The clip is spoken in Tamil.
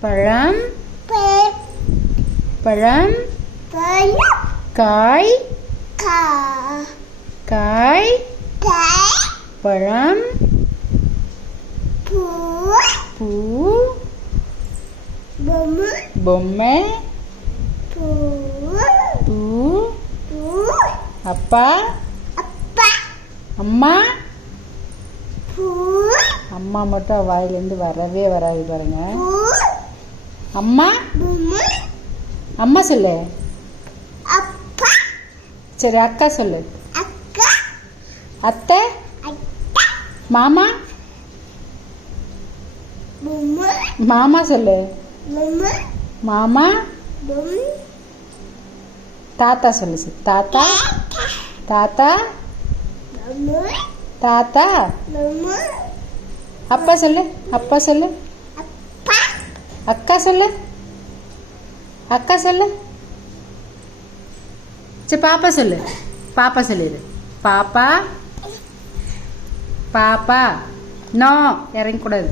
பழம் பழம். காய் கா. காய் கை பழம் பூ. பூ பொம்மை. பூ. அப்பா அப்பா. அம்மா. பூ. அம்மா மட்டும் வாயிலேருந்து வரவே வராது பாருங்க. அம்மா? அம்மா. சொல்லு. அப்பா. சரி அக்கா சொல்லு. அக்கா. அத்தை? மாமா? மாமா சொல்லு. மாமா? தாத்தா சொல்லு தாத்தா? தாத்தா. தாத்தா? அப்பா சொல்லு அப்பா சொல்லு. அக்கா சொல்லு. அக்கா சொல்லு. சரி பாப்பா சொல்லு. பாப்பா சொல்லிடு. பாப்பா. பாப்பா. நோ இறங்கக்கூடாது